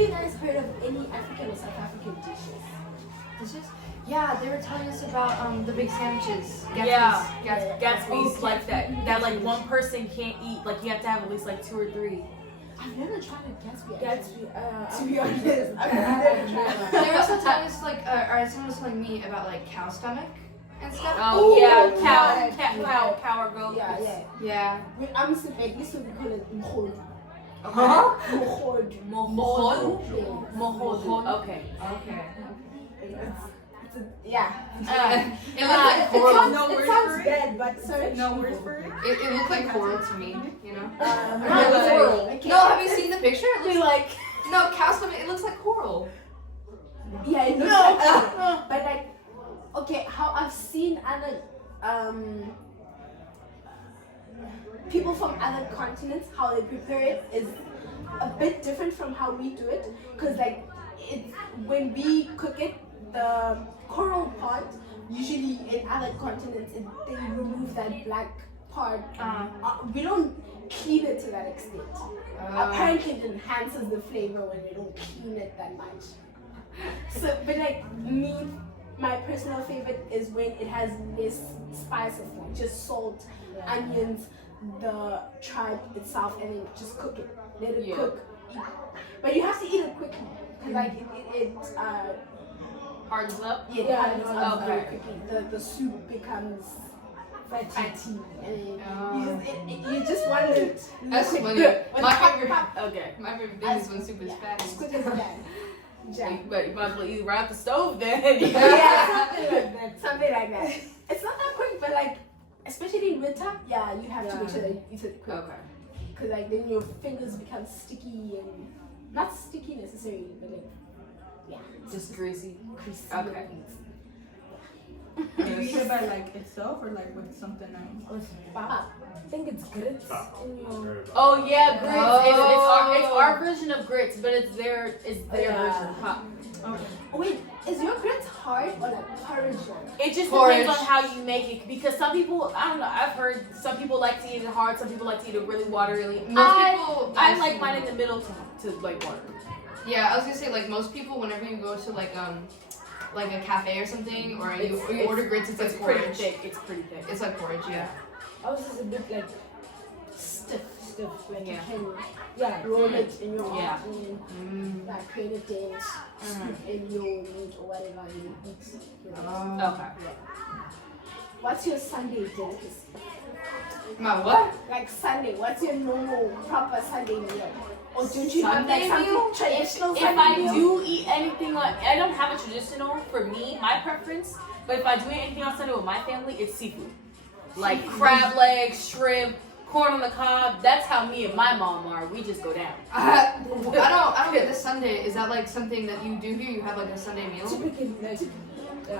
you guys heard of any African or South African dishes? Dishes? Yeah, they were telling us about the big sandwiches. Gatsby's like that. That like one person can't eat. Like you have to have at least like 2 or 3. I've never tried a Gatsby. To be honest, I've never tried that. They were also telling us like, or someone was telling me about like cow stomach and stuff. Oh Ooh, yeah, yeah. cow or goat. Yeah. Yeah. When I'm Sepedi, this one we call it mkhod. Huh? Mkhod. Mohol. Okay. Okay. Yeah. It looked like coral. No It words sounds for it? bad, but sorry. No words for it? It looked like coral to me, you know? Coral. No, have you seen the picture? It looks like no cow stomach. It looks like coral. yeah, it looks like that. But like okay, how I've seen other people from other continents how they prepare it is a bit different from how we do it because like it's when we cook it the coral part usually in other continents they remove that black part we don't clean it to that extent apparently it enhances the flavor when we don't clean it that much so but like me my personal favorite is when it has less spices, like just salt, onions, the tribe itself, and then just cook it. Let it cook. But you have to eat it quickly, because like it Hardens up. yeah, hardens up very Okay. quickly. The soup becomes fatty, and you just want it. That's liquid funny. good. When My pop, favorite- pop, Okay. My favorite thing is when soup is fatty. as quick as you can. But you might as well eat right out the stove then. Yeah, something like that. Something like that. It's not that quick, but like, especially in winter, yeah, you have to make sure that you eat it quick. Okay. Because like then your fingers become sticky and not sticky necessarily, but like, yeah, Just greasy. greasy. Okay. Do you eat it by like itself or like with something else? I think it's grits in your. Oh yeah, grits. Oh. It's our version of grits, but it's their version of pop. Okay. Wait, is your grits hard or like porridge? It just Porridge. depends on how you make it because some people, I don't know, I've heard some people like to eat it hard, some people like to eat it really watery. I like mine in the middle to like water. Yeah, I was gonna say like most people, whenever you go to like a cafe or something, or you order grits, it's like pretty porridge. thick. It's pretty thick. It's like porridge, yeah. Ours is a bit like stiff, like Yeah. you can roll it in your mouth Yeah. and then like create a dent, scoop in your meat or whatever you eat with it. Okay. What's your Sunday delicacy? My what? Like Sunday, what's your normal proper Sunday meal? Or don't you have Sunday like something meal? traditional If Sunday I meal? do eat anything like, I don't have a traditional for me, my preference, but if I do eat anything on Sunday with my family, it's seafood. Like crab legs, shrimp, corn on the cob. That's how me and my mom are. We just go down. I don't get this Sunday. Is that like something that you do here? You have like a Sunday meal? Typically, like,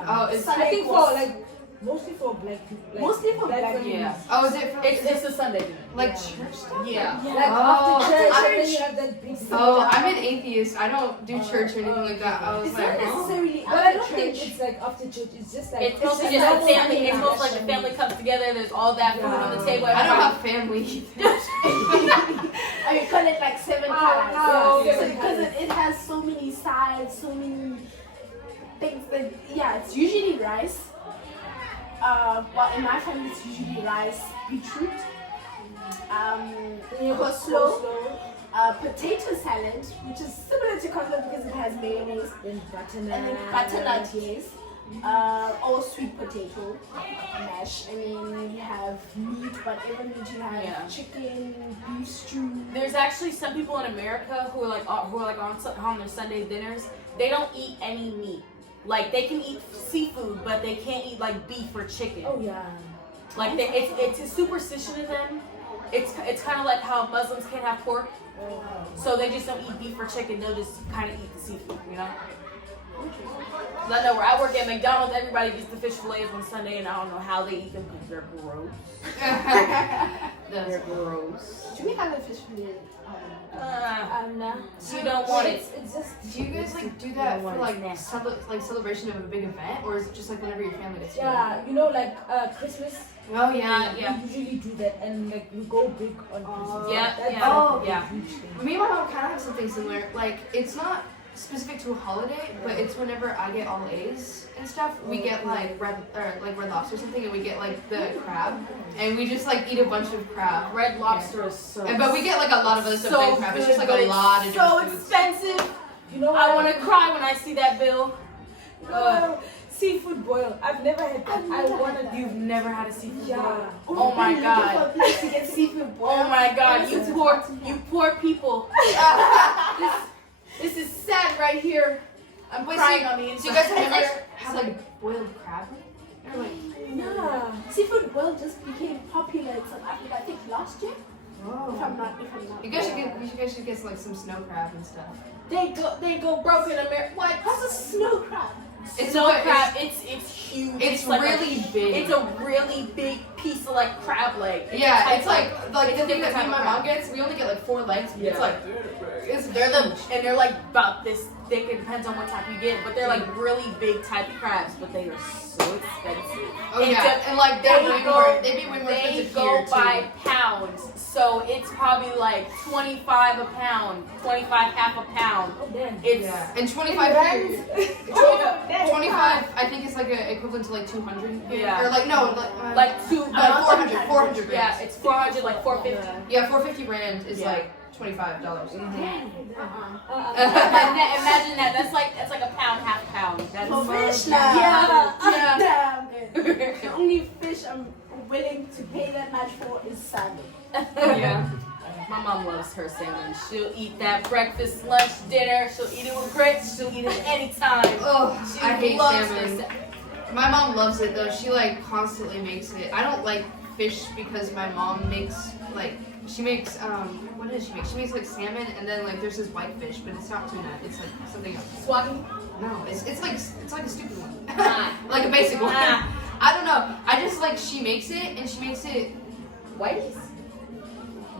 Oh, it's Sunday I think for course. like mostly for black people. Like, Mostly for black families. Yeah. oh, is it for It's a Sunday dinner. like church stuff? Yeah. Like Oh, after church, I- and then you have that big. Oh, I'm an atheist. I don't do church or anything like that. I was It's not like, oh. necessarily But I after don't think church. it's like after church. It's just like It's mostly just just normal the family. Sunday It's dinner. mostly like the family comes together. There's all that food on the table. I don't have family. I mean, call it like 7 Oh, colors. no. Yeah. Seven Because colors. it has so many sides, so many things that, yeah, it's usually rice. Well, in my family, it's usually rice, beetroot, coleslaw, potato salad, which is similar to coleslaw because it has mayonnaise, then butternut. and then butternut, yes. Or sweet potato mash, and then you have meat, whatever meat you have, Yeah. chicken, beef stew. There's actually some people in America who are like on their Sunday dinners. They don't eat any meat. Like they can eat seafood, but they can't eat like beef or chicken. Oh yeah. Like it's a superstition to them. It's kind of like how Muslims can't have pork, so they just don't eat beef or chicken. They'll just kind of eat the seafood, you know. 'Cause I know where I work at McDonald's, everybody gets the fish fillets on Sunday, and I don't know how they eat them because they're gross. That's gross. Do we have a fish fillet? No. So You don't want it. It's just. Do you guys like do You that don't for want it like nasty. celebration of a big event, or is it just like whenever your family gets together? Yeah, you know, like Christmas. Oh yeah. Yeah. We usually do that, and like we go big on Christmas. Yeah, That's yeah. Oh, like a yeah. huge thing. Me and my mom kind of have something similar. Like it's not specific to a holiday, but it's whenever I get all A's and stuff. We get like red lobster or something, and we get like the crab, and we just like eat a bunch of crab. Red lobster is so. But we get like a lot of other stuff so than crab. It's just like good, a but lot of it's so different foods. expensive. You know, I want to cry when I see that bill. Seafood boil. I've never had that. I wanna. You've never had a seafood Yeah. boil. We've Oh my been God. looking for a place to get seafood boil. Oh my God, This you is poor people. this is sad right here. I'm Wait, crying so- on the inside. So you guys have never had like boiled crab? Or like, Yeah. Seafood boil just became popular in South Africa, I think last year. If oh. I'm not. You guys should get like some snow crab and stuff. They go broke in America. What? What's a snow crab? It's Snow what- crab. It's huge. It's like really big. It's a really big piece of like crab leg. Yeah, type it's like it's the a thing that different me and my type of mom crab. gets. We only get like 4 legs. But Yeah. It's like They're like about this thick. It depends on what type you get, but they're like really big type of crabs. But they are so expensive. oh And yeah, and like they go- they'd be way more They expensive go here by too. pounds, so it's probably like 25 a pound, 25 half a pound. Oh damn. It's Yeah, and 25 here. 25, I think is like a equivalent to like 200. Yeah. Or like no, like two, 400 yeah, rands. it's 400, like 450. Yeah, 450 rand is Yeah. like $25. Imagine that. That's like a pound, half pound. That's For fish now. Yeah, Damn it. The only fish I'm willing to pay that much for is salmon. yeah. My mom loves her salmon. She'll eat that breakfast, lunch, dinner. She'll eat it with grits. She'll eat it anytime. Oh, She I hate loves salmon. her My mom loves it though. She like constantly makes it. I don't like fish because my mom makes like she makes what does she make? She makes like salmon and then like there's this white fish, but it's not tuna. It's like something else. Swaggy. No, it's like a stupid one, Ah. like a basic one. Ah. I don't know. I just like she makes it and she makes it. Whiteys?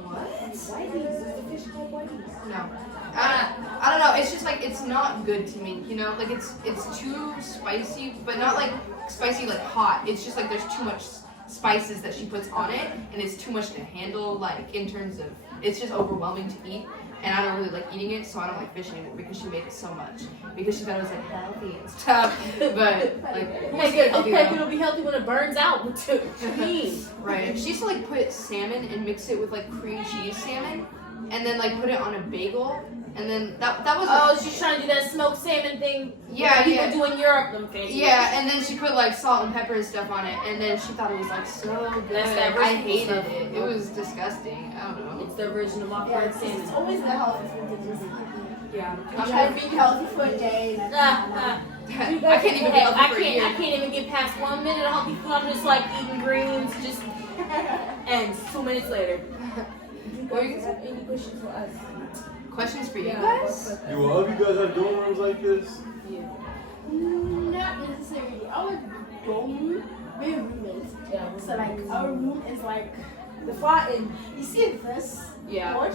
What? Whiteys. Is the fish called whiteys? No. I don't know. It's just like it's not good to me. You know, like it's too spicy, but not like spicy like hot. It's just like there's too much spices that she puts on it, and it's too much to handle. Like in terms of, it's just overwhelming to eat, and I don't really like eating it, so I don't like fish anymore because she made it so much because she thought it was like healthy and stuff. But like, Make it, it'll be healthy when it burns out with the cheese. right? She used to like put salmon and mix it with like cream cheese salmon, and then like put it on a bagel, and then that was. Oh, she's trying to do that smoked salmon thing. Yeah, that people yeah. do in Europe, them fancy. Yeah, and then she put like salt and pepper and stuff on it, and then she thought it was like so good. That's that I original hated stuff. it. It was disgusting. I don't know. It's the original Yeah, mock-fried it's salmon. always the healthy food that just Yeah. I'm trying to be healthy for a day. And Ah, I can't even be Hey, healthy I for a year. can't even get past 1 minute of healthy food. I'm just like eating greens, just and 2 minutes later. Do you What were you guys have any questions for us? Questions for you Yeah, guys? about- Do all of you guys have dorm rooms like this? not necessarily. Our dorm room, we're roommates. Yeah. So like our room is like, The far end. you see this Yeah. board?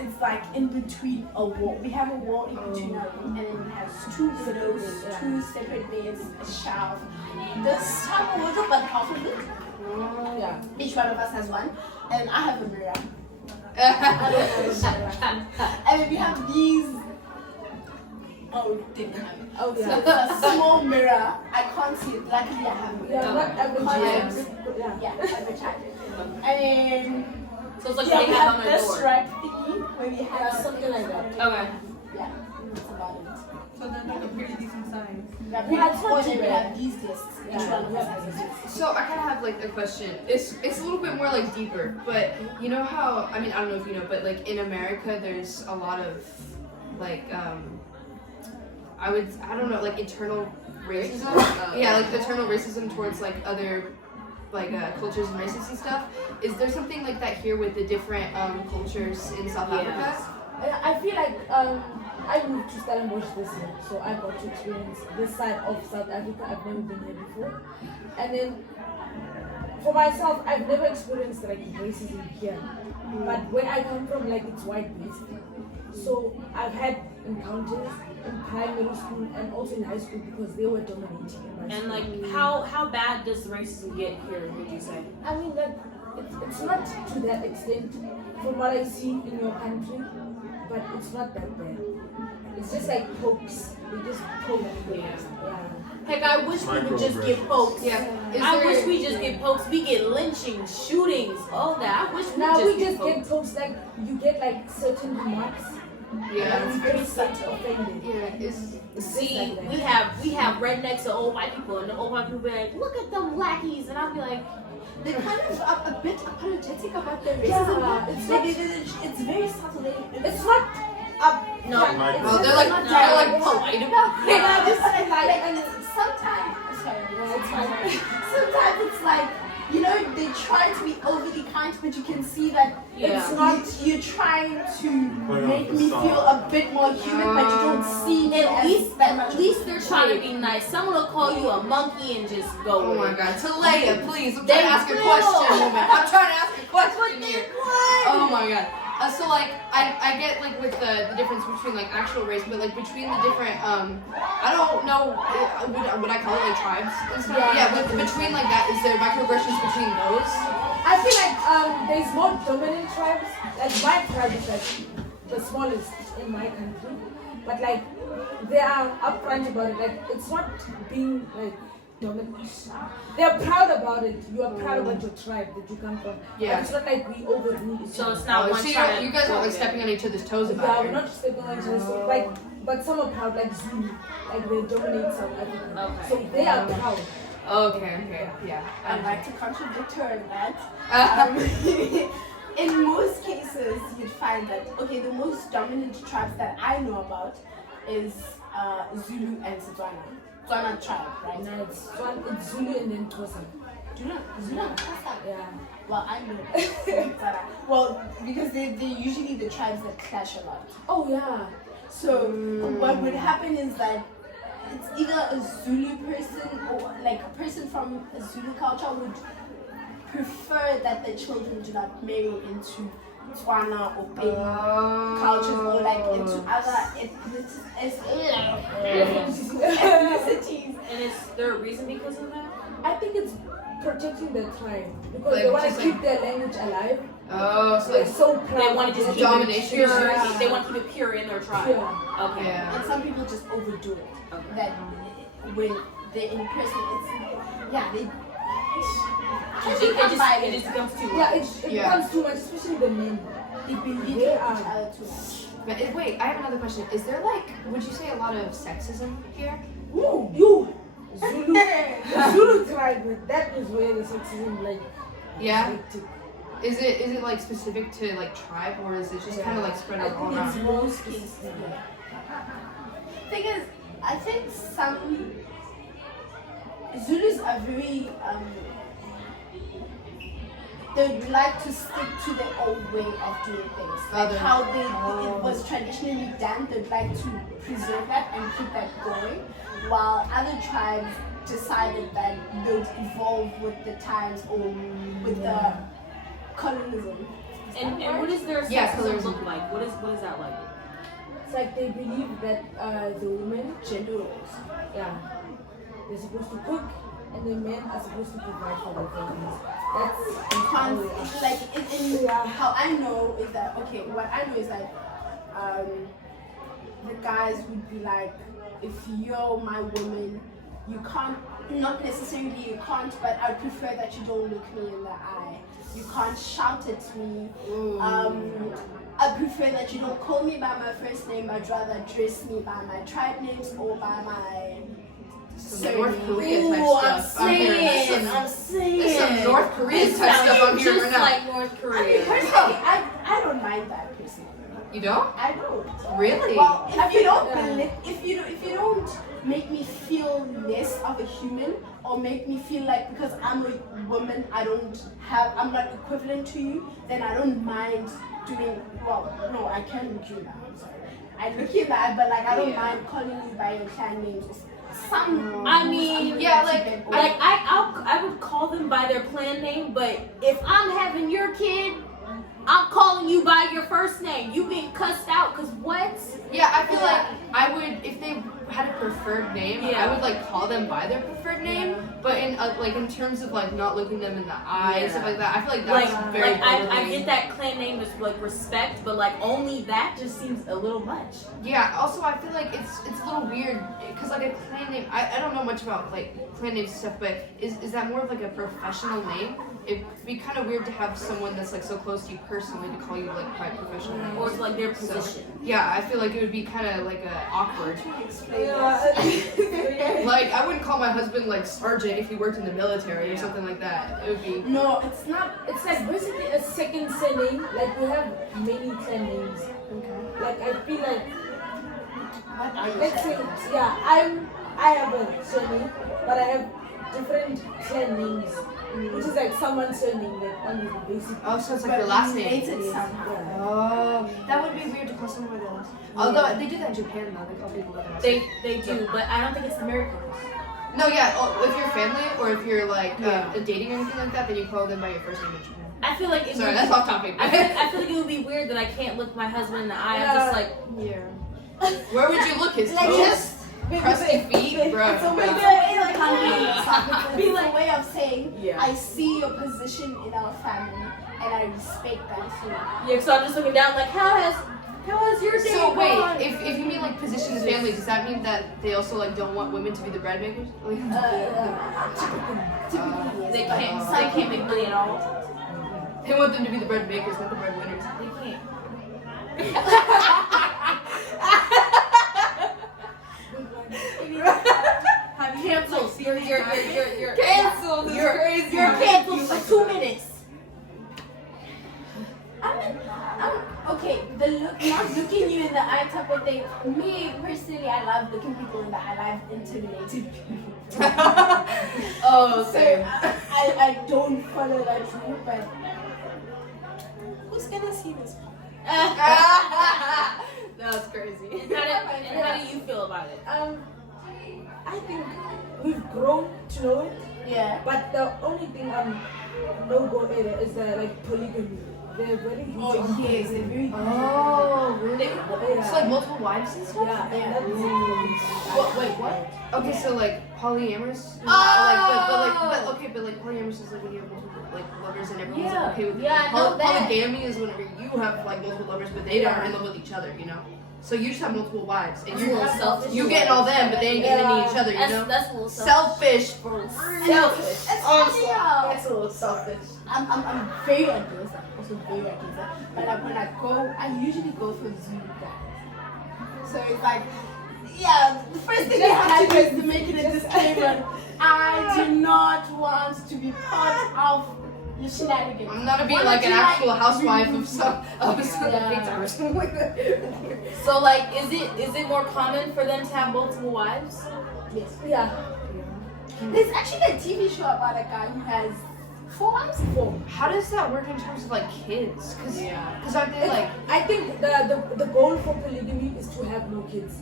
It's like in between a wall. We have a wall in between our room, and then it has 2 windows, 2 separate beds, a shelf. This type of wardrobe, but half of it. Yeah. Each one of us has one, and I have a mirror. yeah. And then we have these. Oh, didn't have it. Oh So yeah. it's a small mirror. I can't see it. Luckily, I have it. Yeah, not every Yes. time. Yeah. Yeah, every time. And So it's like yeah, they we have have on their this door. rack thingy where we Yeah, have something like that. Okay. Yeah, that's about it. So they're like a pretty decent size. Yeah, Yeah, it's not and too then we bad. have these discs. Each Yeah, one of us has a disc. So I kind of have like a question. It's a little bit more like deeper, but you know how I mean I don't know if you know, but like in America there's a lot of like I don't know like internal racism. Yeah, like internal racism towards like other like cultures and races and stuff. Is there something like that here with the different cultures in South Africa? I feel like I moved to Stellenbosch this year, so I got to experience this side of South Africa. I've never been here before, and then for myself, I've never experienced like racism here. But where I come from, like it's white based. So I've had encounters in primary school and also in high school because they were dominating in my And school. like, how bad does racism get here? Would you say? I mean that it's not to that extent from what I see in your country, but it's not that bad. It's just like pokes. They just poke. Yeah. Heck, I wish we would just get pokes. Yeah. Is I there- wish we just get pokes. We get lynchings, shootings, all that. I wish we Now just we get just pokes. get pokes like you get like certain remarks. Yeah. And you get offended. Yeah. Is See, we have rednecks and old white people, and the old white people be like, "Look at them lackeys," and I'll be like, They're kind of a bit apologetic about their Yeah, racism. it's Like, not- it's very subtle. It's not up. No. Yeah, it's Oh, just they're like not they're like that. polite about it. Yeah, just like and sometimes. Sorry, it's fine. sometimes it's like, you know, they try to be overly kind, but you can see that Yeah. it's not. You're trying to on make me facade. feel a bit more human, but you don't see me At as least, that much. at least they're trying to be nice. Someone will call you a monkey and just go. Oh with my it. god, Talaya, please, I'm They trying to ask a will. question, woman. I'm trying to ask a question here. What? Oh my god. So like I get like with the difference between like actual race, but like between the different I don't know would I call it like tribes and stuff? Yeah. But between like that, is there microaggressions between those? I feel like there's more dominant tribes. Like my tribe is like the smallest in my country, but like they are upfront about it. Like it's not being like dominant. They're proud about it. You are proud about your tribe that you come from. Yeah. But it's not like we overrule each So other. it's not Oh, one so trying you guys to- aren't like stepping on each other's toes Yeah, about we're it. not stepping on each other. So, like, but some are proud, like Zulu, like they dominate South Africa. Okay. So they are proud. Okay, yeah. I'd like to contradict her in that. Um, In most cases, you'd find that, okay, the most dominant tribes that I know about is Zulu and Setswana. Tswana tribe, right? No, it's Zulu and then Xhosa. Do you know Zulu and Xhosa? Yeah. Well, I know Setswana. Well, because they're usually the tribes that clash a lot. Oh yeah. So what would happen is that it's either a Zulu person or like a person from a Zulu culture would prefer that the children do not marry into Tswana or Pedi cultures or like into other ethnicities. And is there a reason because of that? I think it's protecting their tribe because Like, they want just to like- keep their language alive. Oh, so They're like so proud. They want to just of keep it. Domination. it pure. Yeah. They want to keep it pure in their tribe. Yeah. Okay. yeah. And some people just overdo it. That when they're in person, it's they. It just becomes too Yeah, much. it Yeah. becomes too much, especially the men. They believe in They each are. other too much. But wait, I have another question. Is there like, would you say a lot of sexism here? Ooh, you Zulu, the Zulu tribe. That is where the sexism like. Yeah. hectic. Is it like specific to like tribe, or is it just kind of like spread I out all think around? it's most cases. Thing is, I think some Zulus are very they'd like to stick to their old way of doing things, like Other- how it was traditionally done. They'd like to preserve that and keep that going, while other tribes decided that they'd evolve with the times or with the colonism. And what is their Yeah, sexism colorism. look like? What is that like? It's like they believe that the women gender roles. Yeah, they're supposed to cook, and the men are supposed to provide for their families. That's how they are. Like in Yeah. how I know is that, okay, what I know is that the guys would be like, if you're my woman, you can't, not necessarily you can't, but I prefer that you don't look me in the eye. You can't shout at me. I prefer that you don't call me by my first name, but rather address me by my tribe names or by my Some North Korea type Ooh, I'm stuff. I'm hearing saying. there's some North Korean This type stuff I'm sounds hearing just right now. like North I mean, Korea. personally, I don't mind that personally. You don't? I don't. Really? Well, if you don't if you don't make me feel less of a human or make me feel like because I'm a woman I'm not equivalent to you, then I don't mind doing no, I can look you in the eye, I'm sorry. I look you in the eye, but like I don't Yeah. mind calling you by your clan names or some. I mean, Yeah, like I would call them by their clan name, but if I'm having your kid, I'm calling you by your first name. You getting cussed out, cause what? yeah, I feel like I would if they had a preferred name, Yeah. I would like call them by their preferred name. But in like in terms of like not looking them in the eye and stuff like that, I feel like that's very I bullying. get that clan name is like respect, but like only that just seems a little much. Yeah. Also, I feel like it's a little weird because like a clan name. I don't know much about like clan names and stuff, but is that more of like a professional name? It'd be kind of weird to have someone that's like so close to you personally to call you like quite professional names. Or it's like their position. Yeah, I feel like it would be kind of like awkward. Yeah. Like I wouldn't call my husband like sergeant if he worked in the military or something like that. It would be. No, it's not. It's like basically a second surname. Like we have many clan names. Like I feel like, let's say, yeah, I have a surname, but I have different clan names, which is like someone's surname, like only the basic. Oh, so it's like your last name. Related somehow. Oh, that would be weird to call someone by their last name. Although they do that in Japan though, they call people by their last name. They do, but I don't think it's Americans. No, yeah, if you're family or if you're like dating or anything like that, then you call them by your first name in Japan. I feel like it Sorry, would that's be, off topic. I feel like it would be weird that I can't look my husband in the eye. I'm just like, Yeah. Where would you look? His Like toes? just- Crusty feet, bro. It's a way, it's a way of saying Yeah. I see your position in our family and I respect that too. yeah. So I'm just looking down like, how has your day So wait, gone? if you mean like position in the family, does that mean that they also like don't want women to be the bread makers? Like, Typically, yes. They but can't some they can't people- make money at all. they want them to be the bread makers, not the bread winners. They can't. Cancelled. You're Cancelled. This is crazy. You're canceled for 2 minutes. Okay, the look, not looking you in the eye type of thing. Me personally, I love looking people in the eye. I love intimidating people. Oh, So same. I don't follow that rule, but who's gonna see this? That's crazy. And how do you feel about it? I think we've grown to know it, Yeah. but the only thing no-go area is that like polygamy. They're very huge Oh on yes, they're polygamy. very. Oh, really? Yeah. So like multiple wives and stuff? Yeah, Yeah. and that's What? Wait, what? Okay, so like polyamorous. Oh! But like polyamorous is like when you have multiple like lovers and everyone's Yeah. like, okay with it. Yeah, I know that. Polygamy is whenever you have like multiple lovers, but they aren't in love with each other. You know. So you just have multiple wives, and That's a little selfish. you getting all them, but they ain't getting any each other. You know. That's a little selfish. Selfish for real. Selfish. It's funny how That's a little selfish. I'm very against that. Also very against that. But like, when I go, I usually go for Zulu guys. So it's like, yeah, the first thing I have to do is to make it a disclaimer. I do not want to be part of your shenanigans. I'm not be Why like don't an you actual like- housewife of some Yeah. pizza or something like that. So like, is it more common for them to have multiple wives? Yes. yeah. There's actually a TV show about a guy who has 4 wives. 4. How does that work in terms of like kids? Cause aren't they like I think the goal for polygamy is to have no kids.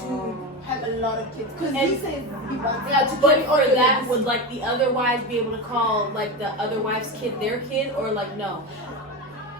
To Have a lot of kids. Because And- he says he wants yeah, to But carry on for the that, legacy. would like the other wives be able to call like the other wife's kid their kid, or like no?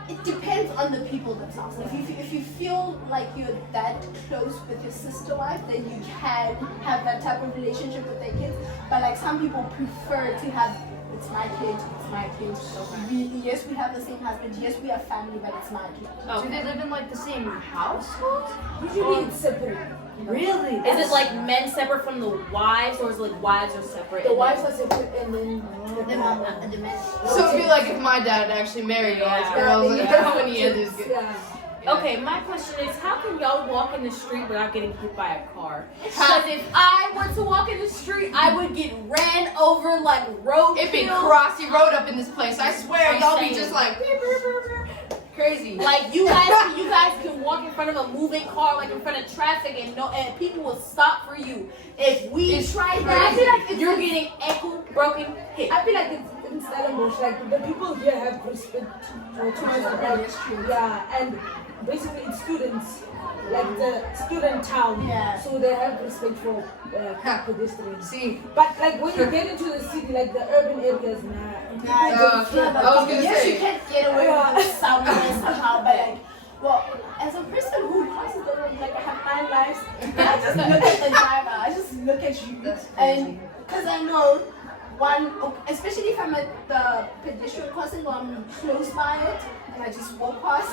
It depends on the people themselves. If you feel like you're that close with your sister wife, then you can have that type of relationship with their kids. But like some people prefer to have, it's my kid, it's my kid. Yes, we have the same husband. Yes, we are family, but it's my kid. do they live in like the same household? usually it's separate. Really? Is it like men separate from the wives, or is it like wives are separate? The and wives then- are separate and then The men. So it'd be like if my dad actually married all his Yeah. girls, they like have how many kids, others get? yeah. Okay, my question is, how can y'all walk in the street without getting hit by a car? Because if I were to walk in the street, I would get ran over like roadkill. It'd be crossy road up in this place. I swear, I'm y'all saying. be just like crazy. Like you guys can walk in front of a moving car, like in front of traffic, and people will stop for you. If we It's try crazy. that, I feel like it's- you're getting ankle broken hit. I feel like it's instead of emotion. Like the people here have respect towards each other. Yeah, and basically it's students, like the student town. Yeah. So they have respect for pedestrians. See, But like when you get into the city, like the urban areas, nah. I was gonna yes, say. you can get away with it somewhere somehow, but like, well, as a person who crosses the road, like I have 9 lives, I just look at the driver. I just look at you, That's crazy. and because I know one, especially if I'm at the pedestrian crossing or I'm close by it, and I just walk past,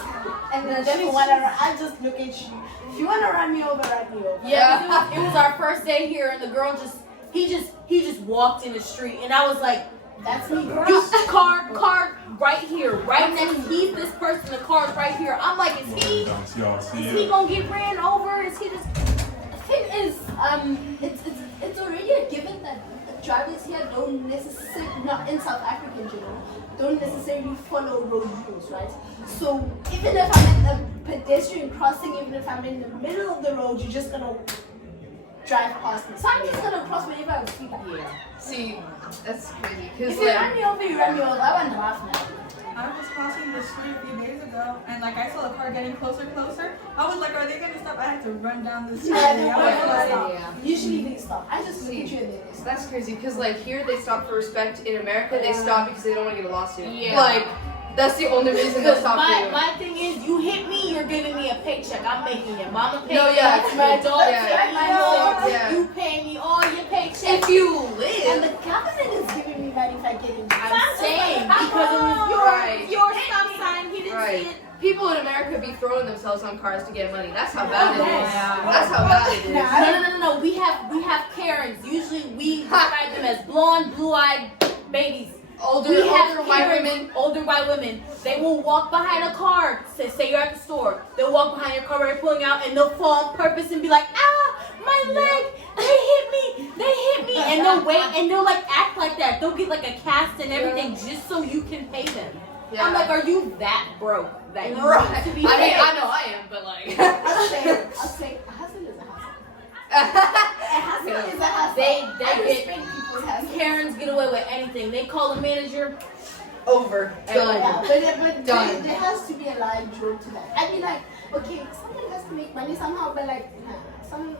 and then if I just look at you. If you wanna run me over, run me over. Yeah, 'cause it was our first day here, and the girl he just walked in the street, and I was like, That's me, girl. you car right here, right next. He's this person. The car's right here. I'm like, is he gonna get ran over? Is he just? The thing is, it's already a given that drivers here don't necessarily, not in South Africa in general, don't necessarily follow road rules, right? So even if I'm at a pedestrian crossing, even if I'm in the middle of the road, you're just gonna drive past me. So I'm just gonna cross whenever I see that. Yeah. see, that's crazy. If Cause you like, run me over, you run me over. I want to laugh now. I was crossing the street a few days ago, and like I saw the car getting closer. I was like, are they gonna stop? I had to run down the street. Yeah, they I won't was like, stop. Yeah. Usually they stop. I just look at you and they stop. that's crazy. Cause like here they stop for respect. In America they stop because they don't want to get a lawsuit. Yeah. Like that's the only reason they'll Because stop you. my thing is, you hit me, you're giving me a paycheck. I'm making your mama pay No, me. yeah, It's it's my my- dog yeah. pay me. Yeah. You pay me all your paycheck. If you And live, the government is giving me money if I get in. I'm saying because it was Right. your stop sign. He didn't right? see it. People in America be throwing themselves on cars to get money. That's how bad it is. Yeah. That's how bad it is. No. We have Karens. Usually we describe them as blonde, blue-eyed babies. Older, We have older white Karens, women. older white women. They will walk behind a car. Say you're at the store. They'll walk behind your car, right, pulling out, and they'll fall on purpose and be like, "Ah, my leg! They hit me!" And they'll wait and they'll like act like that. They'll get like a cast and everything just so you can pay them. Yeah. I'm like, are you that broke that you Right. want to be I mean, paid? I know I am, but like. I'll say, a hustle is a hustle. A hustle is a hustle. They I get respect people's hustle. Karens get away with anything. They call a manager. Over. Done. Yeah, but Done. there has to be a line drawn to that. I mean, like, okay, someone has to make money somehow, but like, some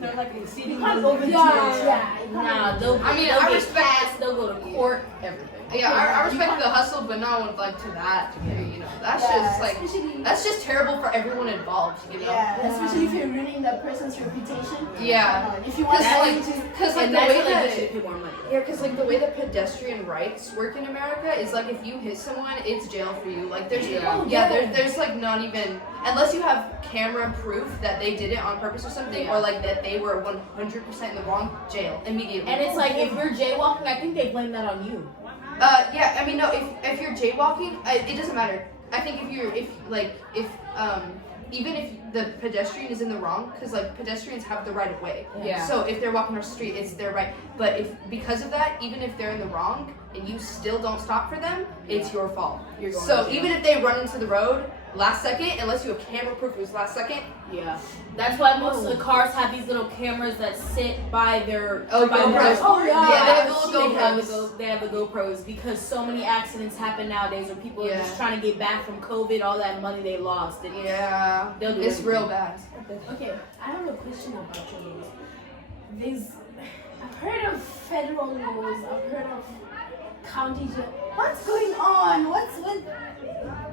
they're like you exceeding can't the overdo it. Yeah. Yeah, you can't Nah, overdo they'll, I mean, they'll I get respect- cast, they'll go to court, everything. Yeah, I respect the hustle, but not with like to that degree. You know, that's Yeah, just like especially- that's just terrible for everyone involved. You know. Yeah, especially if you're ruining that person's reputation. Yeah. Come on, if you want Because like, to, cause like And the that's way what they that get you to pay more money. yeah, because like the way that pedestrian rights work in America is like if you hit someone, it's jail for you. Like there's there's like not even unless you have camera proof that they did it on purpose or something, Yeah. or like that they were 100% in the wrong, jail immediately. And it's like, if you're jaywalking, I think they blame that on you. Yeah, I mean, no, if you're jaywalking, it doesn't matter. I think even if the pedestrian is in the wrong, because like pedestrians have the right of way. Yeah. So if they're walking our street, it's their right. But if because of that, even if they're in the wrong and you still don't stop for them, it's your fault. You're going So to jail. even if they run into the road last second, unless you have camera proof it was last second, Yeah. That's why most of the cars have these little cameras that sit by their Oh, by GoPros. their- Oh, yeah. Yeah, they have the little They have GoPros. they have the GoPros because so many accidents happen nowadays where people are Yeah. just trying to get back from COVID, all that money they lost. And yeah, They'll do it's it. real bad. okay, I have a question about your laws. I've heard of federal laws. I've heard of county jail. What's going on? What's what?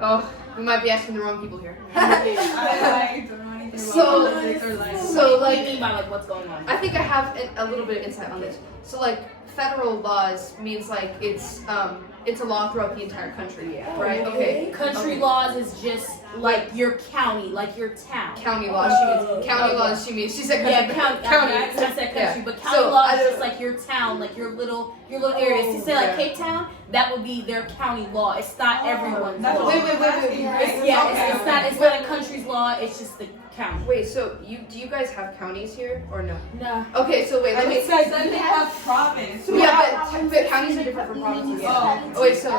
Oh, we might be asking the wrong people here. I don't know anything So- about politics or like. So what do you like. mean by like what's going on? I think I have a little bit of insight on this. So like federal laws means like it's a law throughout the entire country, right? Okay. Country Okay. laws is just like your county, like your town. County laws. She means county laws. She said Yeah, country. county. I said country, Yeah. but county So, law I is don't- just like your town, like your little areas. To say like yeah. Cape Town, that would be their county law. It's not everyone's That's law. what Wait, I was wait, asking, wait. right? Yeah, Okay, it's okay. not. It's not a country's law. It's just the county. Wait, so do you guys have counties here or no? No. Okay, so wait, let me. It's like they have province. Yeah, but counties are different from provinces. Oh. Wait, so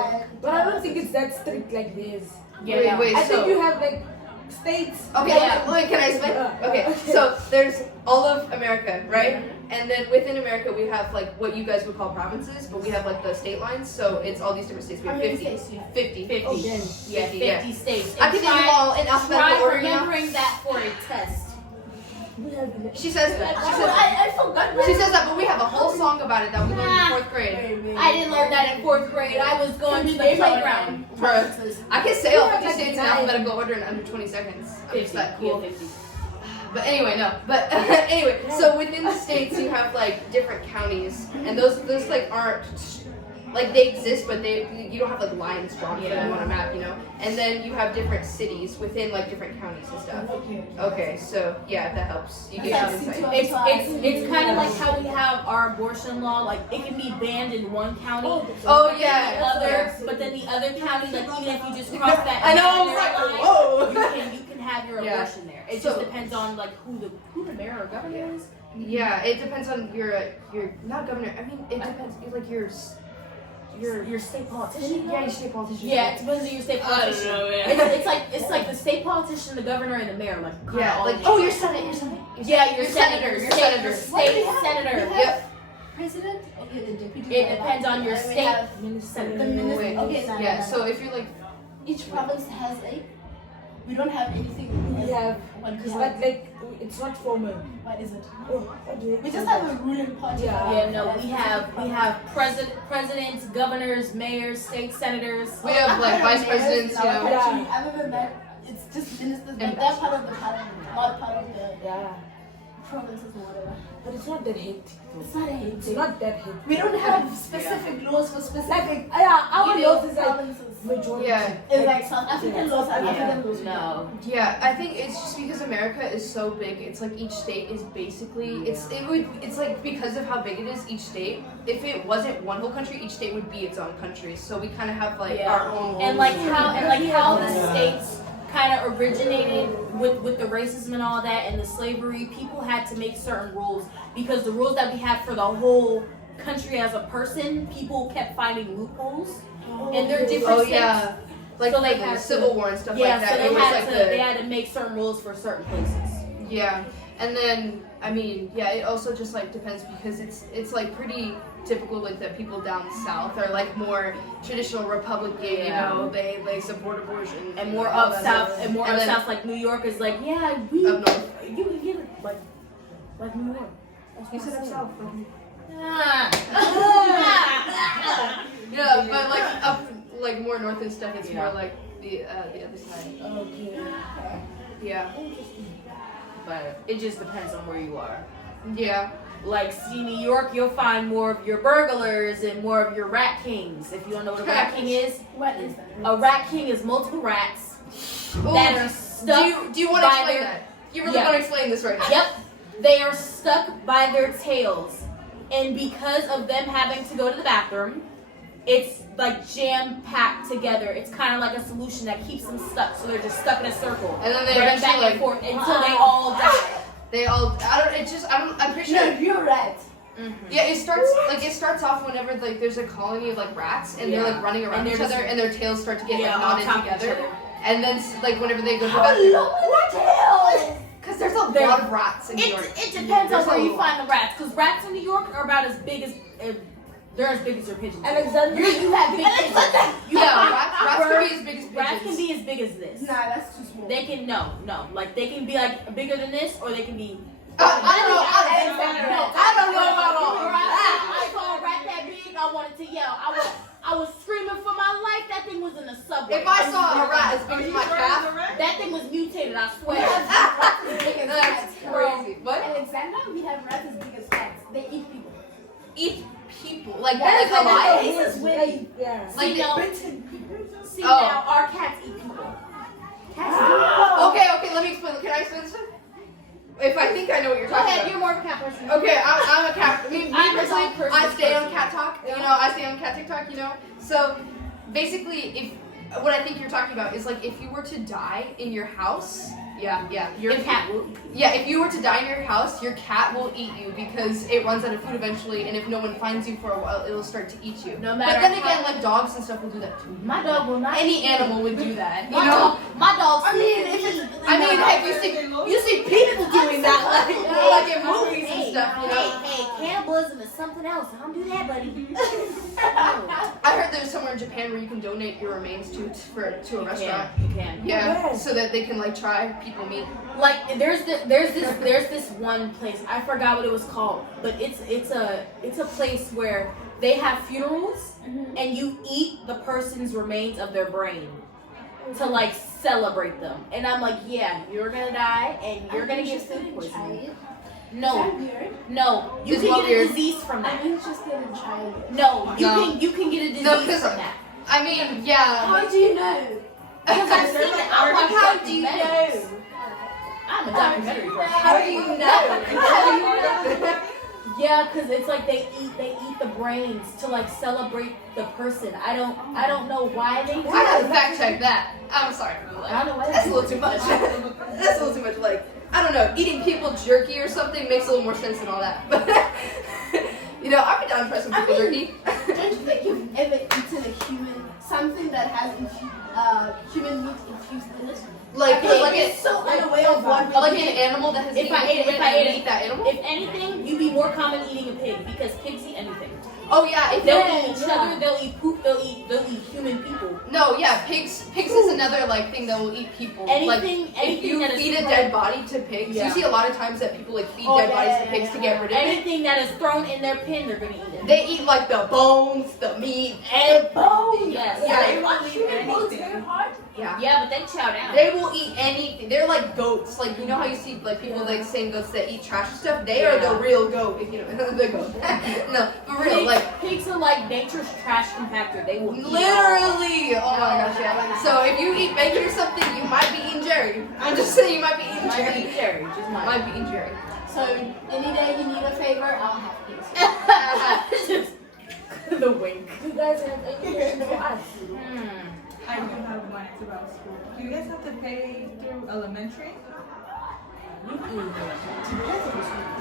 But I don't think it's that strict like this. Yeah. wait, I so think you have like states. okay, Yeah. wait, can I explain? Yeah. Okay, Okay. so there's all of America, right? And then within America, we have like what you guys would call provinces, but we have like the state lines. So it's all these different states. We How have many 50. states do you have? 50. 50. Okay. Yeah, 50, 50 yeah. states. I can name them all in alphabetical Try order now. remembering that for a test. We have She says that. I forgot. She says that, but we have a whole song about it that we learned in fourth grade. I didn't learn that in 4th grade. I was going to the playground. Bruh, I can say all Yeah, 50 like states in nine. alphabetical order in under 20 seconds. I'm just that cool. Yeah, 50. But anyway, no. But anyway, so within the states you have like different counties, and those like aren't like they exist, but you don't have like lines drawn for them on a map, you know. And then you have different cities within like different counties and stuff. Okay, so yeah, that helps. You get some insight. It's kind of like how we have our abortion law. Like it can be banned in one county. Oh The yeah. other, but then the other county, like even if you just cross that I know. I was imaginary like, line, whoa. you can have your Yeah. abortion there. It So- just depends on like who the mayor or governor is. Yeah, it depends on your not governor. I mean, it depends. Like Your state politician. yeah, your state politician. Yeah, it depends on your state politician. It's like the state politician, the governor, and the mayor. Like kinda Yeah, all like in oh, there. your senate, your senate. Yeah, your senator, senator, your state, senator. state senator. Yep. President? Okay, the deputy. It depends on your And we state have the minister. minister. Wait, Okay, no, Yeah. no, So if you're like each province has a. We don't have anything. We have, What we but have. like it's not formal. What is it? Oh, what do you We just have a ruling party. Yeah. Yeah, no, we have presidents, governors, mayors, state senators. we have like vice presidents, you know. Actually, other than that, it's just ministers, but they're part of the parliament, not part of the Yeah, provinces or whatever. but it's not that hectic. It's not a It's hate. not that hectic. We don't have specific laws for specific Yeah, our you know, laws is like provinces. majority. Yeah. It's like South African laws, African laws. No. Yeah, I think it's just because America is so big. It's like each state is basically it's like because of how big it is each state. If it wasn't one whole country, each state would be its own country. So we kind of have like Yeah. our own. And like how the states kind of originated with the racism and all that and the slavery, people had to make certain rules because the rules that we had for the whole country as a person, people kept finding loopholes in their different Oh states. yeah, like So they the had to- Civil War and stuff Yeah, like that. so they It was had like to the they had to make certain rules for certain places. yeah, and then I mean yeah, it also just like depends because it's like pretty typical like that people down south are like more traditional Republican. Yeah. You know, they support abortion And more all up that south stuff. and more And up then south like New York is like, yeah, we up north. you can get it like New York. You said up south. Ah. Yeah, but like up like more north and stuff, it's Yeah. more like the other side. Okay. Yeah, But it just depends on where you are. yeah. Like, see, New York, you'll find more of your burglars and more of your rat kings. If you don't know what a rat king is, What is that? a rat king is multiple rats Ooh, that are stuck. do you want to by explain their- that? You really Yeah. want to explain this right now? Yep, they are stuck by their tails, and because of them having to go to the bathroom, it's like jam packed together. It's kind of like a solution that keeps them stuck, so they're just stuck in a circle, And then they running back eventually and like forth until they all die. they all I'm pretty No, sure. you're right. Yeah, it starts off whenever like there's a colony of like rats and they're like running around And each they're other just- and their tails start to get Yeah, like on knotted top of each together. other. And then like whenever they go to the How bathroom, long is that tail? because there's a They're- lot of rats in New York. It depends on There's where a you lot. find the rats, because rats in New York are about as big as they're as big as your pigeons. Alexander. You have big pigeons. You Yeah, have rats can be as big as Rats can pigeons. be as big as this. Nah, that's too small. They can no, like they can be like bigger than this, or they can be. I don't know. I don't know about all. I saw a rat that big. I wanted to yell. I was screaming for my life. That thing was in the subway. If I saw a rat as big Are as you my sure calf, it's a rat? that thing was mutated. I We swear. have rats as big as that's cats. crazy. What? Alexander, we have rats as big as cats. They eat people. Eat people like That's like like alive? a- This is weird. Yeah. Like See, they- now, Britain. see Oh. now, our cats eat people. Cats Okay, let me explain. Can I explain this one? If I think I know what you're Go talking ahead. about. You're more of a cat person. Okay, I'm a cat. Me I'm a personally, dog person. I stay on cat talk. You know, I stay on cat TikTok. You know, so basically, if what I think you're talking about is like if you were to die in your house. Yeah. Your cat will. Yeah, if you were to die in your house, your cat will eat you because it runs out of food eventually, and if no one finds you for a while, it'll start to eat you. No But matter then how- again, like dogs and stuff will do that too. My dog will not. Any eat animal would do that. You My know. dog. My dog. I mean, if it's I mean, have you seen people doing that? Like, something else. I don't do that, buddy. I heard there's somewhere in Japan where you can donate your remains to a restaurant. You can. Yeah, Okay. so that they can like try people meat. Like there's this one place, I forgot what it was called, but it's a place where they have funerals and you eat the person's remains of their brain to like celebrate them. And I'm like, yeah, you're gonna die and you're gonna get food poisoning. No, weird? no, you It's can not get weird. a disease from that. I'm interested in trying it. No, No. you can get a disease No, 'cause from that. I mean, yeah. How do you know? Because I've seen it. I watch How do you documentaries. know? I'm a documentary person. How do you know? How do you know? Yeah, cause it's like they eat the brains to like celebrate the person. I don't know why they do I gotta it. fact check that. I'm sorry. I don't know why That's they a do little too much. That's a little too much. Like, I don't know, eating people jerky or something makes a little more sense than all that. But you know, I'd be down for some I people mean- jerky. Don't you think you've ever eaten a human, something that has human meat infused in it? Like It's so unaware of what like an animal that has If eaten I ate- human if I and ate- eat that animal. If anything, you'd be more common eating a pig because pigs eat anything. Oh yeah, if They'll they eat each other. They'll eat poop. They'll eat human people. no, yeah, pigs is another like thing that will eat people. like, Anything if you that is feed a thrown- dead body to pigs, Yeah. you see a lot of times that people like feed Oh, dead yeah, bodies yeah, to pigs yeah, to get rid of it. anything that is thrown in their pen, they're gonna eat it. They eat like the bones, the meat. And bone. yes. Yeah, they they want will eat human bones anything. very hard. Yeah. yeah, but they chow down. They will eat anything. They're like goats. Like you know how you see like people like saying goats that eat trash and stuff. They are the real goat. If you know the goat. No, for real. Like pigs are like nature's trash compactor. They will eat it all. literally. Oh my gosh, yeah. So if you eat bacon or something, you might be eating Jerry. I'm just saying you might be eating Might be Jerry. Jerry, just might. Might be eating Jerry. So any day you need a favor, I'll have pigs. The wink. You guys have any questions for us? I do have one. It's about school. Do you guys have to pay through elementary?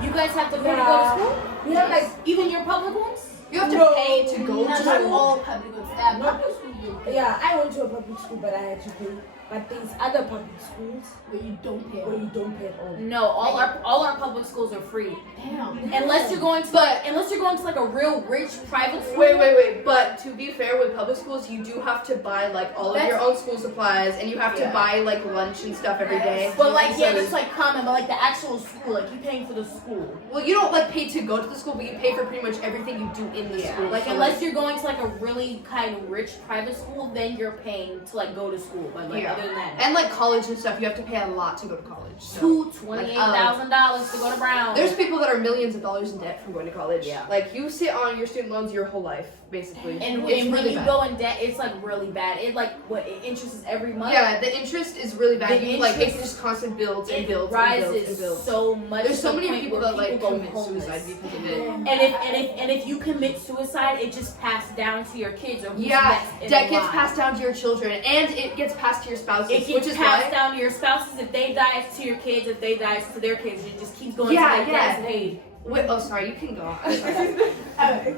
You guys have to pay to go to school? We have like Even your public ones? You have to No. pay to go Not to like school. all public schools. Yeah, public school you yeah, I went to a public school but I had to pay. But there's other public schools where you don't pay. where you don't pay at all. No, all our public schools are free. Damn. Unless you're going to like a real rich private school. Wait. But to be fair, with public schools, you do have to buy like all of your That's- own school supplies, and you have to Yeah. buy like lunch and stuff every day. But like So yeah, that's like common, but like the actual school, like you paying for the school. well, you don't like pay to go to the school, but you pay for pretty much everything you do in the school. Like So, unless you're going to like a really kind of rich private school, then you're paying to like go to school. But like Yeah. other than that, and like college and stuff, you have to pay a lot to go to college. So. $28,000 to go to Brown. There's people that are millions of dollars in debt from going to college. Yeah. Like you sit on your student loans your whole life, basically. and it's when really you bad. go in debt, it's like really bad. It like it interests every month. Yeah, the interest is really bad. The You, like it interest- just constant builds and It builds rises and builds and builds. so much. There's so to the many point people where that like go commit homeless. suicide because of it. And if you commit suicide, it just passed down to your kids or who's Yeah, next in debt gets line. passed down to your children, and it gets passed to your spouses, It which gets is passed why. down to your spouses. If they die, it's to your kids. If they die, it's to their kids. It just keeps going Yeah, to their yeah. last paid. Wait, oh, sorry, you can go. I'm sorry.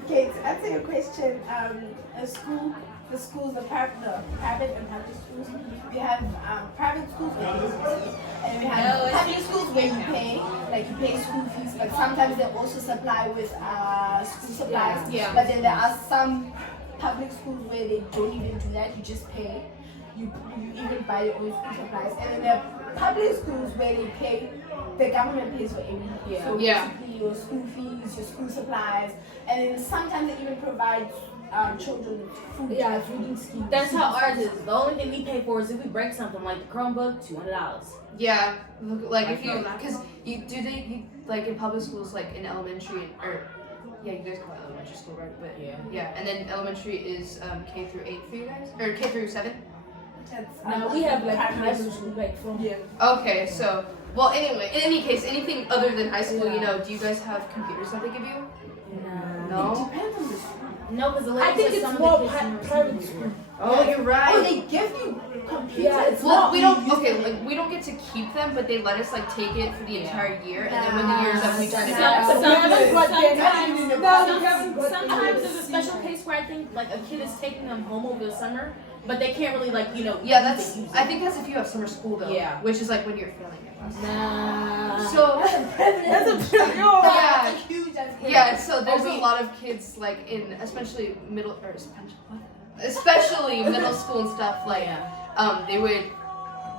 Okay, to answer your question, the schools, the private and public schools, we have private schools where you pay, and we have public schools where you pay, like you pay school fees, but sometimes they also supply with school supplies. Yeah. But then there are some public schools where they don't even do that, you just pay. You even buy your own school supplies. And then there are public schools where they pay, the government pays for everything. Yeah. So Yeah. basically your school fees, your school supplies, and then sometimes they even provide children with food. Yeah, feeding scheme. That's how ours is. The only thing we pay for is if we break something, like the Chromebook, $200. Yeah, like if you, because like in public schools, like in elementary, or yeah, you guys call it elementary school, right? But yeah, and then elementary is K through 8 for you guys, or K through 7. That's, Now we have like private private school like from Okay, so well, anyway, in any case, anything other than high school, you know, do you guys have computers that they give you? No. Depends on the school. No, because the I lady think said it's some more of the kids never private seen school. Oh, you're right. Oh, they give you computers. Yeah, it's Well, not we don't. Okay, like we don't get to keep them, but they let us like take it for the entire year, and then when the year's up, we turn it Some- in. Sometimes there's a special case where I think like a kid is taking them home over the summer, but they can't really like Yeah, that's. I think that's if you have summer school though. Yeah. Which is like when you're failing your class. Nah. So That's a yeah, huge. Yeah, so there's Oh, a lot of kids like in especially especially middle school and stuff like they would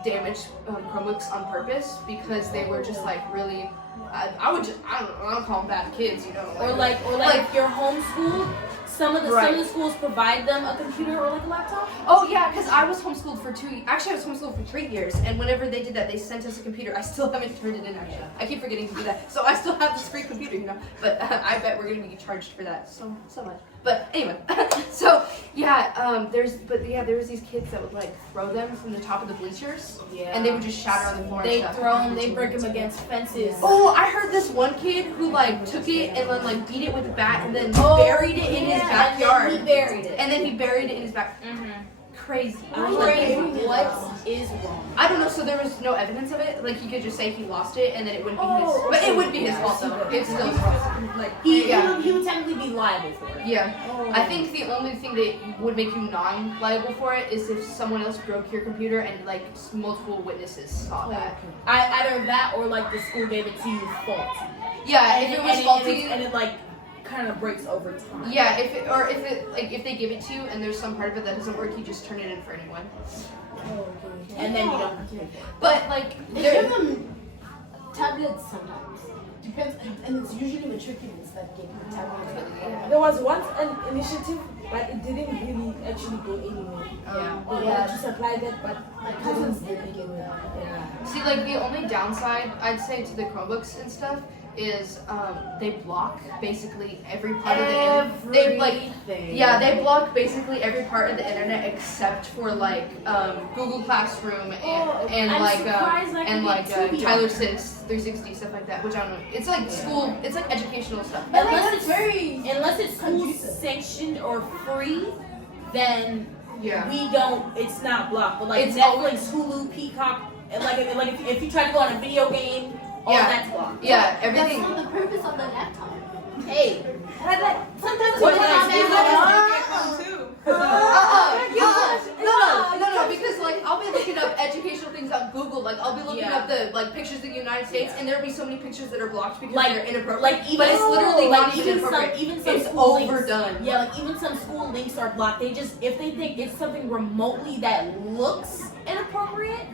damage Chromebooks on purpose because they were just like really I don't call them bad kids, you know. Or like if you're homeschooled, some of the schools provide them a computer or like a laptop. Oh yeah, because I was homeschooled for Actually, I was homeschooled for 3 years, and whenever they did that, they sent us a computer. I still haven't turned it in. Actually, I keep forgetting to do that. So I still have this free computer, you know. But I bet we're gonna be charged for that so much. But anyway, so yeah, there was these kids that would like throw them from the top of the bleachers, and they would just shatter on the floor. They and stuff. throw them, they break them against fences. Oh, I heard this one kid who like took it and then like beat it with a bat and then buried it in his backyard. And then he buried it. And then he buried it in his back. Crazy. What is wrong? I don't know. So there was no evidence of it. Like he could just say he lost it and then it wouldn't be his. But it would be his fault though. It's still his fault. Like he would technically be liable for it. Yeah. I think the only thing that would make you non-liable for it is if someone else broke your computer and like multiple witnesses saw that. Either that or like the school gave it to you faulty. Yeah. If it was faulty. And it like kind of breaks over time. Yeah, if they give it to you and there's some part of it that doesn't work, you just turn it in for anyone. And then you don't have to pay for it. But like, They give them tablets sometimes. Depends, and it's usually matriculants that get the tablets. There was once an initiative, but it didn't really actually go anywhere. They wanted to supply that, but My cousins did begin with. yeah. see, like the only downside I'd say to the Chromebooks and stuff is they block basically every part of the internet. They block basically every part of the internet except for like Google Classroom and Tyler 360 stuff like that, which I don't know. It's like school. It's like educational stuff. Unless it's school sanctioned or free, then we don't. It's not blocked. But like It's Netflix, Hulu, Peacock, and like if you try to go on a video game, all that's blocked. Yeah, That's everything. not the purpose of the laptop. Hey, Sometimes What people did I have say? No, because like I'll be looking up educational things on Google. Like I'll be looking up the like pictures of the United States, and there'll be so many pictures that are blocked because they're inappropriate. even but it's literally not like even even some inappropriate. even some It's school overdone. links. Yeah, like even some school links are blocked. They just if they think it's something remotely that looks inappropriate,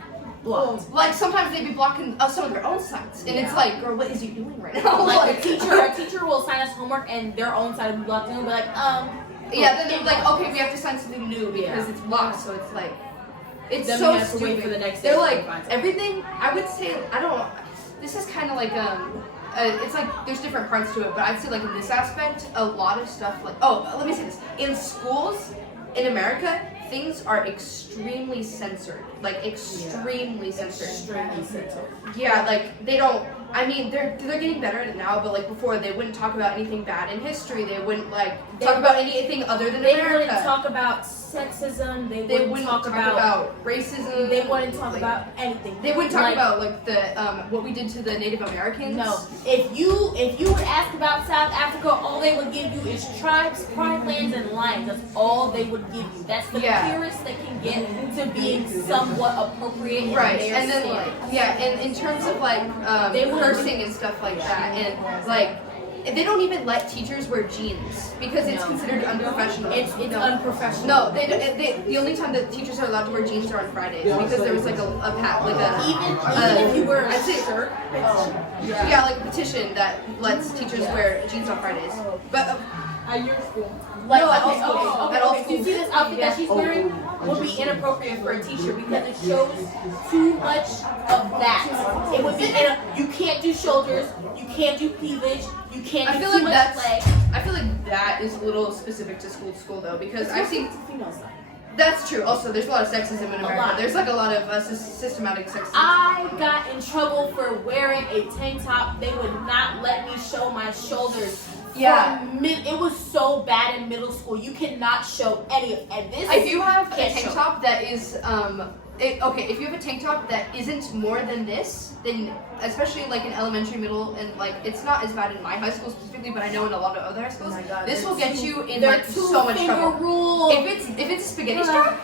blocked. Like sometimes they be blocking some of their own sites, and it's like, girl, what is you doing right now? Like a teacher will assign us homework and their own side will be blocked, and we'll be like, yeah, then they're like, okay, we have to sign something new because it's blocked. So it's like, it's then so we have to stupid. wait for the next day. They're to like find something. everything. I would say I don't. This is kind of like it's like there's different parts to it, but I'd say like in this aspect, a lot of stuff like let me say this: in schools in America, things are extremely censored, like extremely censored. Extremely censored. Yeah, like they don't. I mean, they're getting better at it now, but like before, they wouldn't talk about anything bad in history. They wouldn't talk about anything other than They America. wouldn't talk about sexism. They wouldn't talk about racism. They wouldn't talk like, about anything. They wouldn't talk Like, about like the what we did to the Native Americans. No. If you would ask about South Africa, all they would give you is tribes, pride lands, and lions. That's all they would give you. That's the purest they can get to being somewhat appropriate in Right, their and then standards. and in terms of like cursing and stuff like that, and like they don't even let teachers wear jeans because it's considered unprofessional. It's unprofessional. No, the only time that teachers are allowed to wear jeans are on Fridays because there was like even if you wear a shirt. like a petition that lets teachers wear jeans on Fridays. But At your school. Like, no, at all okay, schools. okay, At all okay. schools. You see this outfit that she's wearing would be inappropriate for a teacher because it shows too much of that. It would be you can't do shoulders, you can't do cleavage, you can't do too much leg. I feel like that is a little specific to school though because I've seen. Female side. That's true. Also, there's a lot of sexism in America. lot. There's like a lot of systematic sexism. I got in trouble for wearing a tank top. They would not let me show my shoulders. Yeah. It was so bad in middle school. You cannot show any of this. If you have a can't tank show. top that is if you have a tank top that isn't more than this, then especially like in elementary, middle, and like it's not as bad in my high school specifically, but I know in a lot of other high schools, this will get you in like so much trouble. Rule. If it's a spaghetti strap,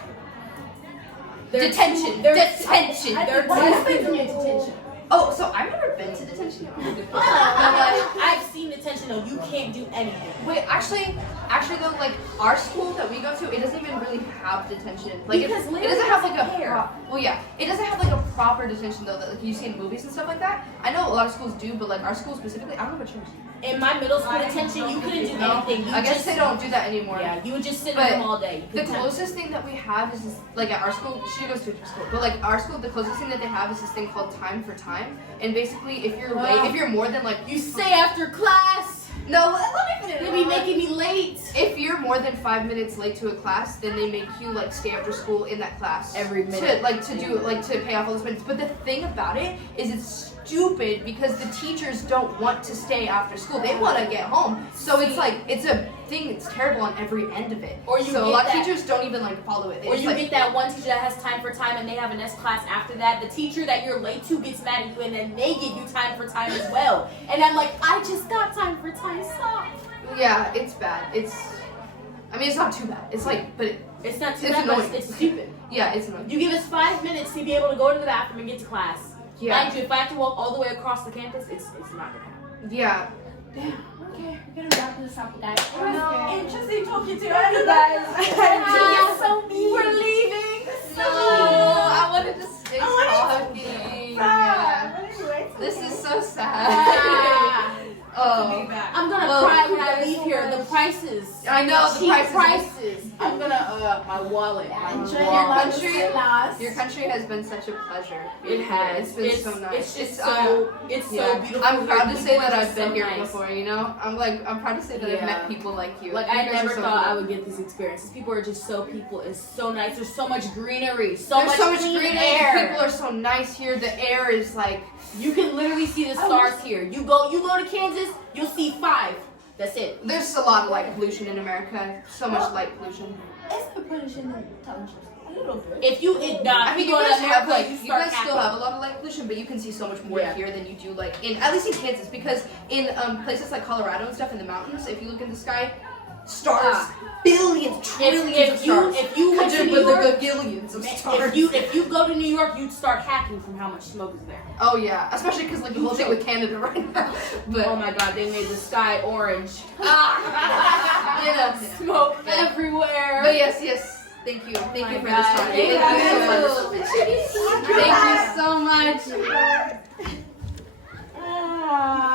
detention. What happens in your detention? Oh, so I've never been to detention. I've seen detention detention, though, you can't do anything. Wait, actually though, like our school that we go to, it doesn't even really have detention. Like Because it Larry doesn't have like doesn't a care. well, yeah, it doesn't have like a proper detention though that like you see in movies and stuff like that. I know a lot of schools do, but like our school specifically, I don't know about yours. In my middle school detention, you couldn't do anything. You I guess just, they don't do that anymore. Yeah, you would just sit But in them all day. The closest thing that we have is this, like at our school, she goes to a school, but like our school, the closest thing that they have is this thing called time for time. And basically, if you're late, if you're more than like You stay after class. no, let me finish. They be making me late. If you're more than 5 minutes late to a class, then they make you like stay after school in that class Every minute. to pay off all those minutes. But the thing about it is it's stupid because the teachers don't want to stay after school. They want to get home. So it's like it's a thing that's terrible on every end of it. Or you so a get lot of that- teachers don't even like follow it. They Or just, you like, get that one teacher that has time for time and they have a next class after that. The teacher that you're late to gets mad at you and then they give you time for time as well. And I'm like, I just got time for time. Stop. yeah, it's bad. I mean, it's not too bad. It's like, but It's not too It's bad, but annoying. it's stupid. yeah, it's annoying. You give us 5 minutes to be able to go to the bathroom and get to class. Yeah, Mind you, if I have to walk all the way across the campus, it's not gonna happen. yeah. Okay, we're gonna wrap this up, guys. Interesting talking to you You guys. You're so mean. We're leaving. No, I wanted to stay talking. Yeah. But anyway, This is so sad. Oh, I'm gonna Well, cry when I leave here. The prices. I know the Cheap prices. I'm gonna my wallet. Enjoy Your your lunch country- with us. Your country has been such a pleasure. It has. It's been so nice. It's just yeah. it's so Yeah. beautiful. I'm proud here. to say People that are I've just been so here nice. before. You know, I'm proud to say that I've Yeah. met people like you. Like You I guys never are so thought cool. I would get these experiences. People are just so people. It's so nice. There's so much greenery. So There's much so much clean green air. People are so nice here. The air is like You can literally see the stars here. You go to Kansas, you'll see 5. That's it. there's a lot of light pollution in America. So much light pollution. It's the pollution in townships. A little bit. If you I mean, you go to guys have America, like you you start guys still happy. have a lot of light pollution, but you can see so much more Yeah. here than you do like in at least in Kansas because in places like Colorado and stuff in the mountains, if you look in the sky, stars, billions, trillions of stars. If you went to Conjured New with York, the gagillions of stars. if you go to New York, you'd start hacking from how much smoke is there. Oh yeah, especially because like the whole thing with Canada right now. But Oh my God, they made the sky orange. yeah, Smoke Yeah. everywhere. but yes. Thank you for my this God. time. Thank Thank you so much. Ah.